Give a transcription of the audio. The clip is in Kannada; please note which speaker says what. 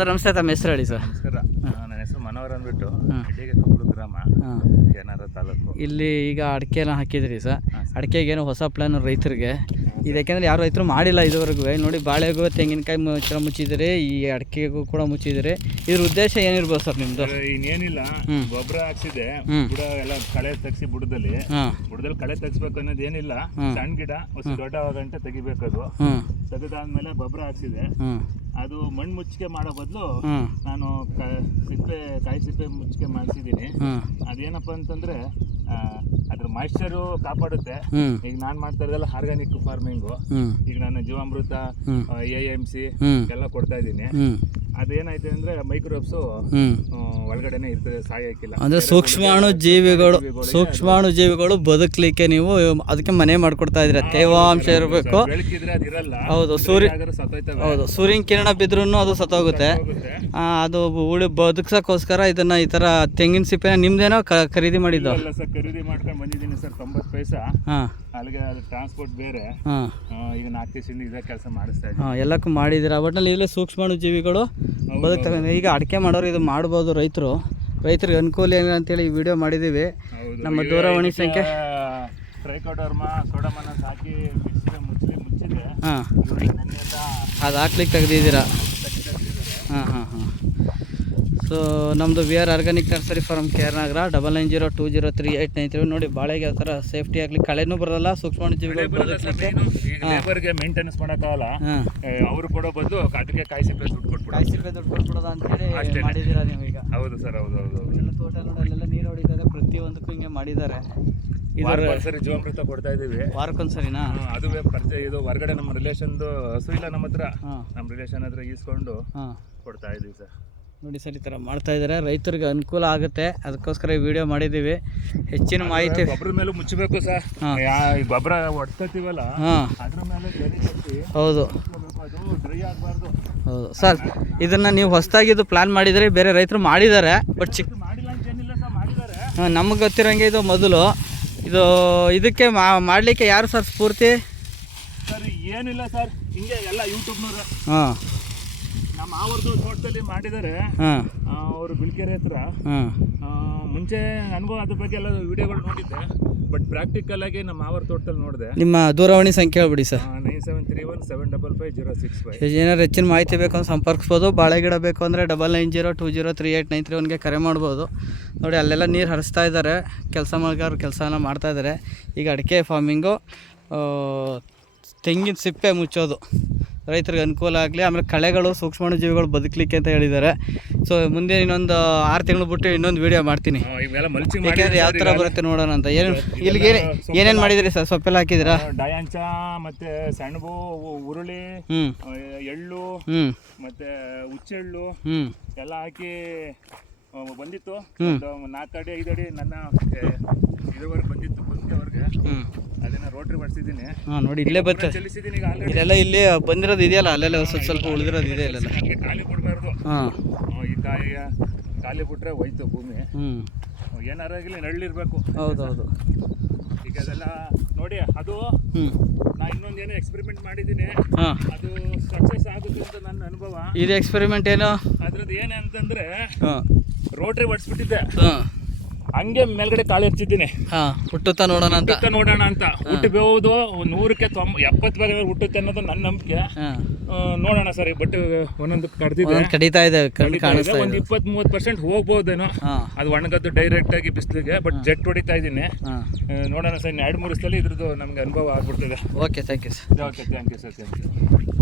Speaker 1: ಸರ್ ನಮಸ್ತೆ ತಮ್ಮ ಹೆಸರು ಹೇಳಿ ಸರ್.
Speaker 2: ನಮಸ್ಕಾರ. ನನ್ನ ಹೆಸರು ಮನೋಹರ್ ಅಂದ್ಬಿಟ್ಟು. ಕೊಪ್ಪಳು ಗ್ರಾಮ
Speaker 1: ಹಾಂ.
Speaker 2: ತಾಲೂಕು.
Speaker 1: ಇಲ್ಲಿ ಈಗ ಅಡಿಕೆನ ಹಾಕಿದ್ರಿ ಸರ್.
Speaker 2: ಅಡಿಕೆಗೆ ಏನೋ
Speaker 1: ಅಡಿಕೆಗೇನು ಹೊಸ ಪ್ಲಾನ್ ರೈತರಿಗೆ. ಇದು ಯಾಕೆಂದ್ರೆ ಯಾರು ರೈತರು ಮಾಡಿಲ್ಲ ಇದುವರೆಗೂ. ನೋಡಿ ಬಾಳೆಗೂ ತೆಂಗಿನಕಾಯಿ ಚರ ಮುಚ್ಚಿದರೆ ಈ ಅಡಿಕೆಗೂ ಕೂಡ ಮುಚ್ಚಿದರೆ. ಇದ್ರ ಉದ್ದೇಶ ಏನಿರ್ಬೋದು ಸರ್
Speaker 2: ನಿಮ್ದು? ಇನ್ನೇನಿಲ್ಲ. ಗೊಬ್ಬರ ಹಾಕ್ಸಿದೆ ಬುಡ ಎಲ್ಲ ಕಳೆ ತೆಗ್ಸಿ ಬುಡದಲ್ಲಿ. ಬುಡದಲ್ಲಿ ಕಳೆ ತೆಗ್ಸ್ಬೇಕು ಅನ್ನೋದು ಏನಿಲ್ಲ. ಸಣ್ಣ ಗಿಡ ದೊಡ್ಡ ದೊಡ್ಡವಾಗಂಟ
Speaker 1: ತೆಗಿಬೇಕದು.
Speaker 2: ತೆಗೆದಾದ್ಮೇಲೆ ಗೊಬ್ಬರ ಹಾಕ್ಸಿದೆ ಅದು ಮಣ್ಣು ಮುಚ್ಚಿಗೆ ಮಾಡೋ ಬದಲು ನಾನು ಕ- ಸಿಪ್ಪೆ ಕಾಯಿ ಸಿಪ್ಪೆ ಮುಚ್ಚಿಗೆ ಮಾಡಿಸಿದ್ದೀನಿ. ಅದೇನಪ್ಪ ಅಂತಂದ್ರೆ ಆ, ಅದ್ರ ಮಾಯಿಶ್ಚರು ಕಾಪಾಡುತ್ತೆ.
Speaker 1: ಹ್ಞೂ
Speaker 2: ಈಗ ನಾನು ಮಾಡ್ತಾ ಇರೋದೆಲ್ಲ ಆರ್ಗಾನಿಕ್ ಫಾರ್ಮಿಂಗು
Speaker 1: ಹ್ಞೂ
Speaker 2: ಈಗ ನಾನು ಜೀವಾಮೃತ
Speaker 1: ಹ್ಮ್.
Speaker 2: ಎ ಎಂ ಸಿ
Speaker 1: ಹ್ಞೂ
Speaker 2: ಎಲ್ಲ ಕೊಡ್ತಾ ಇದ್ದೀನಿ.
Speaker 1: ಹ್ಞೂ
Speaker 2: ಅದೇನಾಯ್ತು ಅಂದ್ರೆ ಮೈಕ್ರೋಬ್ಸ್ ಒಳಗಡೆನೆ ಇರ್ತದೆ ಸಾಯಕ್ಕಿಲ್ಲ.
Speaker 1: ಅಂದ್ರೆ ಸೂಕ್ಷ್ಮಾಣು ಜೀವಿಗಳು ಸೂಕ್ಷ್ಮಾಣು ಜೀವಿಗಳು ಬದುಕಲಿಕ್ಕೆ ನೀವು ಅದಕ್ಕೆ ಮನೆ ಮಾಡ್ಕೊಡ್ತಾ ಇದ್ರೆ ತೇವಾಂಶ ಇರಬೇಕು. ಹೌದು ಸೂರ್ಯ ಹೌದು ಸೂರ್ಯನ ಕಿರಣ ಬಿದ್ರೂ ಅದು ಸತ್ತೋಗುತ್ತೆ. ಅದು ಉಳಿ ಬದುಕ್ಸಕ್ಕೋಸ್ಕರ ಇದನ್ನ ಈ ತರ ತೆಂಗಿನ ಸಿಪ್ಪೆನ ನಿಮ್ದೇನೋ ಖರೀದಿ ಮಾಡಿದ್ದು?
Speaker 2: ಖರೀದಿ ಮಾಡ್ಕೊಂಡು ಬಂದಿದ್ದೀನಿ ಸರ್. ತೊಂಬತ್ತು ಪೈಸಾ.
Speaker 1: ಹಾಂ.
Speaker 2: ಅಲ್ಲಿಗೆ ಅದು ಟ್ರಾನ್ಸ್ಪೋರ್ಟ್ ಬೇರೆ.
Speaker 1: ಹಾಂ.
Speaker 2: ಈಗ ನಾಲ್ಕು ದಿವಸದಿಂದ ಇದೇ ಕೆಲಸ ಮಾಡಿಸ್ತಾ ಇದ್ದೀನಿ.
Speaker 1: ಎಲ್ಲಕ್ಕೂ ಮಾಡಿದ್ದೀರಾ? ಒಟ್ಟಿನಲ್ಲಿ ಇಲ್ಲೇ ಸೂಕ್ಷ್ಮಾಣು ಜೀವಿಗಳು ಬದುಕ್ತವೆ ಈಗ ಅಡಿಕೆ ಮಾಡೋರು ಇದು ಮಾಡ್ಬೋದು ರೈತರು. ರೈತರಿಗೆ ಅನುಕೂಲ ಏನು ಅಂತೇಳಿ ಈ ವಿಡಿಯೋ ಮಾಡಿದ್ದೀವಿ. ನಮ್ಮ ದೂರವಾಣಿ ಸಂಖ್ಯೆ.
Speaker 2: ಟ್ರೈಕೋಡರ್ಮ ಹಾಕಿ ಮುಚ್ಚಿದೆ.
Speaker 1: ಹಾಂ. ಅದು ಹಾಕ್ಲಿಕ್ಕೆ ತೆಗೆದಿದ್ದೀರಾ? ಹಾಂ ಹಾಂ. ಸೊ ನಮ್ಮದು V R organic nursery farm care ನಗರ double nine zero two zero three eight nine three ನೋಡಿ ಬಾಳೆಗೆ ಯಾವ ಥರ ಸೇಫ್ಟಿ ಆಗಲಿ ಕಳೆನೂ ಬರೋಲ್ಲ ಸೂಕ್ಷ್ಮ ಜೀವಿಗಳು
Speaker 2: ಬರಲ್ಲ ಸರ್
Speaker 1: ಬದುಕಲಿಕ್ಕೆ
Speaker 2: ಮೇಯ್ನು. ಈಗ ಲೇಬರ್ಗೆ ಮೇಂಟೆನೆನ್ಸ್ ಮಾಡೋಕ್ಕಾಗಲ್ಲ. ಅವರು ಕೊಡೋ ಬಂದು ಅದಕ್ಕೆ ಕಾಯಿ ಸಿಪ್ಪೆ ದುಡ್ಡು ಕೊಟ್ಬಿಡು
Speaker 1: ಕಾಯಿ ಸಿಪ್ಪೆ ದುಡ್ಡು ಕೊಟ್ಬಿಡೋದು ಅಂತೇಳಿ. ಮಾಡಿದ್ದೀರಾ ನೀವು ಈಗ?
Speaker 2: ಹೌದು ಸರ್ ಹೌದು ಹೌದು
Speaker 1: ತೋಟ ನೋಡಿ ಅಲ್ಲೆಲ್ಲ ನೀರು ಹೊಡಿತಾರೆ ಪ್ರತಿಯೊಂದಕ್ಕೂ ಹಿಂಗೆ ಮಾಡಿದ್ದಾರೆ.
Speaker 2: ವಾರಕ್ಕೊಂದ್ಸರಿ ಜೀವಾಮೃತ ಕೊಡ್ತಾ ಇದೀವಿ
Speaker 1: ವಾರಕ್ಕೊಂದ್ಸರಿನಾ
Speaker 2: ಸರಿನಾ ಅದುವೇ ಪರಿಚಯ ಇದು ಹೊರಗಡೆ ನಮ್ಮ ರಿಲೇಷನ್ದು ಹಸು ಇಲ್ಲ ನಮ್ಮ ಹತ್ರ. ನಮ್ಮ ರಿಲೇಷನ್ ಹತ್ರ ಈಸ್ಕೊಂಡು ಕೊಡ್ತಾ ಇದೀವಿ ಸರ್.
Speaker 1: ನೋಡಿ ಸರ್ ಈ ಥರ ಮಾಡ್ತಾ ಇದ್ದಾರೆ ರೈತರಿಗೆ ಅನುಕೂಲ ಆಗುತ್ತೆ. ಅದಕ್ಕೋಸ್ಕರ ಈ ವಿಡಿಯೋ ಮಾಡಿದ್ದೀವಿ. ಹೆಚ್ಚಿನ ಮಾಹಿತಿ
Speaker 2: ಗೊಬ್ಬರ ಮೇಲೆ ಮುಚ್ಚಬೇಕು ಸರ್. ಗೊಬ್ಬರ ಹೊಡ್ಕೊತೀವಲ್ಲ
Speaker 1: ಹಾಂ.
Speaker 2: ಅದ್ರ ಮೇಲೆ
Speaker 1: ಹೌದು. ಹೌದು. ಸರ್ ಇದನ್ನು ನೀವು ಹೊಸದಾಗಿ ಇದು ಪ್ಲ್ಯಾನ್ ಮಾಡಿದರೆ ಬೇರೆ ರೈತರು ಮಾಡಿದ್ದಾರೆ. ಬಟ್ ಚಿಕ್ಕ ಹಾಂ ನಮಗೆ ಗೊತ್ತಿರೋಂಗೆ ಇದು ಮೊದಲು. ಇದು ಇದಕ್ಕೆ ಮಾಡಲಿಕ್ಕೆ ಯಾರು ಸರ್ ಸ್ಫೂರ್ತಿ?
Speaker 2: ಸರ್ ಏನಿಲ್ಲ ಸರ್. ಹಿಂಗೆ ಎಲ್ಲ ಯೂಟ್ಯೂಬ್ನವ್ರು
Speaker 1: ಹಾಂ.
Speaker 2: ನಮ್ಮ ಆವರ್ದು ತೋಟದಲ್ಲಿ ಮಾಡಿದ್ದಾರೆ.
Speaker 1: ಹಾಂ.
Speaker 2: ಅವರು ಬಿಳ್ಕೆರೆ ಹತ್ರ.
Speaker 1: ಹಾಂ.
Speaker 2: ಮುಂಚೆ ಅನುಭವ ಅದ್ರ ಬಗ್ಗೆ ಎಲ್ಲ ವಿಡಿಯೋಗಳು ನೋಡಿದ್ದೆ. ಬಟ್ ಪ್ರಾಕ್ಟಿಕಲ್ ಆಗಿ ನಮ್ಮ ಆವರ್ ತೋಟದಲ್ಲಿ ನೋಡಿದೆ.
Speaker 1: ನಿಮ್ಮ ದೂರವಾಣಿ ಸಂಖ್ಯೆ ಹೇಳ್ಬಿಡಿ sir.
Speaker 2: Nine seven three one seven double five zero six five
Speaker 1: ಏನಾದ್ರು ಹೆಚ್ಚಿನ ಮಾಹಿತಿ ಬೇಕು ಅಂತ ಸಂಪರ್ಕಿಸ್ಬೋದು. ಬಾಳೆ ಗಿಡ ಬೇಕು ಅಂದರೆ double nine zero two zero three eight nine three ಒನ್ಗೆ ಕರೆ ಮಾಡ್ಬೋದು. ನೋಡಿ ಅಲ್ಲೆಲ್ಲ ನೀರು ಹರಿಸ್ತಾ ಇದ್ದಾರೆ ಕೆಲಸ ಮಾಡೋರು ಕೆಲಸನ ಮಾಡ್ತಾ ಇದ್ದಾರೆ ಈಗ ಅಡಿಕೆ ಫಾರ್ಮಿಂಗು ತೆಂಗಿನ ಸಿಪ್ಪೆ ಮುಚ್ಚೋದು. ರೈತರಿಗೆ ಅನುಕೂಲ ಆಗಲಿ ಆಮೇಲೆ ಕಳೆಗಳು ಸೂಕ್ಷ್ಮಾಣು ಜೀವಿಗಳು ಬದುಕಲಿಕ್ಕೆ ಅಂತ ಹೇಳಿದ್ದಾರೆ. ಸೊ ಮುಂದೆ ಇನ್ನೊಂದು ಆರು ತಿಂಗಳು ಬಿಟ್ಟು ಇನ್ನೊಂದು ವೀಡಿಯೋ ಮಾಡ್ತೀನಿ. ಯಾಕೆಂದರೆ ಯಾವ ಥರ ಬರುತ್ತೆ ನೋಡೋಣ ಅಂತ. ಏನು ಇಲ್ಲಿಗೆ ಏನೇ ಏನೇನು ಮಾಡಿದಿರಿ ಸರ್? ಸೊಪ್ಪೆಲ್ಲ ಹಾಕಿದ್ರ
Speaker 2: ಡಯಾಂಚ ಮತ್ತೆ ಸೆಣಬು ಉರುಳಿ ಎಳ್ಳು
Speaker 1: ಹ್ಞೂ
Speaker 2: ಮತ್ತೆ ಹುಚ್ಚೆಳ್ಳು
Speaker 1: ಹ್ಞೂ
Speaker 2: ಎಲ್ಲ ಹಾಕಿ ಬಂದಿತ್ತು. ನಾಲ್ಕು ಅಡಿ ಐದು ಅಡಿ ನನ್ನ ಇದುವರೆಗೆ ಬಂದಿತ್ತು.
Speaker 1: ಹಾಂ ನೋಡಿ ಇಲ್ಲೇ
Speaker 2: ಆಲ್ರೆಡಿ
Speaker 1: ಇಲ್ಲೆಲ್ಲ ಇಲ್ಲಿ ಬಂದಿರೋದು ಇದೆಯಲ್ಲ ಅಲ್ಲೆಲ್ಲ ಸ್ವಲ್ಪ ಸ್ವಲ್ಪ ಉಳಿದಿರೋದು ಇದೆ ಇಲ್ಲೆಲ್ಲ. ಹಾಂ.
Speaker 2: ಖಾಲಿ ಬಿಟ್ರೆ ಹೋಯ್ತು ಭೂಮಿ.
Speaker 1: ಹ್ಞೂ
Speaker 2: ಏನಾರ ಆಗಲಿ ನಳ್ಳಿರ್ಬೇಕು
Speaker 1: ಹೌದೌದು. ಹೌದು
Speaker 2: ಈಗ ಅದೆಲ್ಲ ನೋಡಿ ಅದು ನಾ ಇನ್ನೊಂದು ಏನೋ ಎಕ್ಸ್ಪೆರಿಮೆಂಟ್ ಮಾಡಿದ್ದೀನಿ. ಅದು ಸಕ್ಸಸ್ ಆಗುತ್ತೆ ಅಂತ ನನ್ನ ಅನುಭವ.
Speaker 1: ಇದು ಎಕ್ಸ್ಪೆರಿಮೆಂಟ್ ಏನು?
Speaker 2: ಅದ್ರದ್ದು ಏನಂತಂದ್ರೆ ಅಂತಂದ್ರೆ
Speaker 1: ಹಾಂ.
Speaker 2: ರೋಟ್ರಿ ಬಡ್ಸ್ಬಿಟ್ಟಿದ್ದೆ
Speaker 1: ಹಾಂ.
Speaker 2: ಹಂಗೆ ಮೇಲ್ಗಡೆ ಕಾಳು ಇರ್ತಿದ್ದೀನಿ
Speaker 1: ಹುಟ್ಟುತ್ತ ಹುಟ್ಟುತ್ತಾ ನೋಡೋಣ ಅಂತ.
Speaker 2: ಹುಟ್ಟ ನೋಡೋಣ ಅಂತ. ಹುಟ್ಟು ಬೇವುದು ನೂರಕ್ಕೆ ತೊಂಬ ಎಪ್ಪತ್ತು ಬಾರಿ ಹುಟ್ಟುತ್ತೆ ಅನ್ನೋದು ನನ್ನ ನಂಬಿಕೆ.
Speaker 1: ಹಾಂ.
Speaker 2: ಆ, ನೋಡೋಣ ಸರಿ ಬಟ್ ಒಂದೊಂದು ಕಡ್ದಿದೆ.
Speaker 1: ಒಂದೊಂದು ಕಡಿತಾ ಇದೆ ಕಣ್ಣು ಕಾಣಿಸ್ತಾ
Speaker 2: ಒಂದು
Speaker 1: ಇದೆ.
Speaker 2: ಇಪ್ಪತ್ತ್ ಮೂವತ್ತು ಪರ್ಸೆಂಟ್ ಹೋಗ್ಬೋದೇನೋ.
Speaker 1: ಹಾಂ.
Speaker 2: ಅದು ಒಣಗದ್ದು ಡೈರೆಕ್ಟ್ ಆಗಿ ಬಿಸಿಲಿಗೆ ಬಟ್ ಜೆಟ್ ಹೊಡಿತಾ ಇದ್ದೀನಿ.
Speaker 1: ಹಾಂ.
Speaker 2: ಆ, ನೋಡೋಣ ಸರ್ ಇನ್ನು ಎರಡು ಮೂರು ಸಲ ಇದ್ರದ್ದು ನಮ್ಗೆ ಅನುಭವ ಆಗ್ಬಿಡ್ತದೆ.
Speaker 1: Okay thank you sir
Speaker 2: okay thank you sir thank you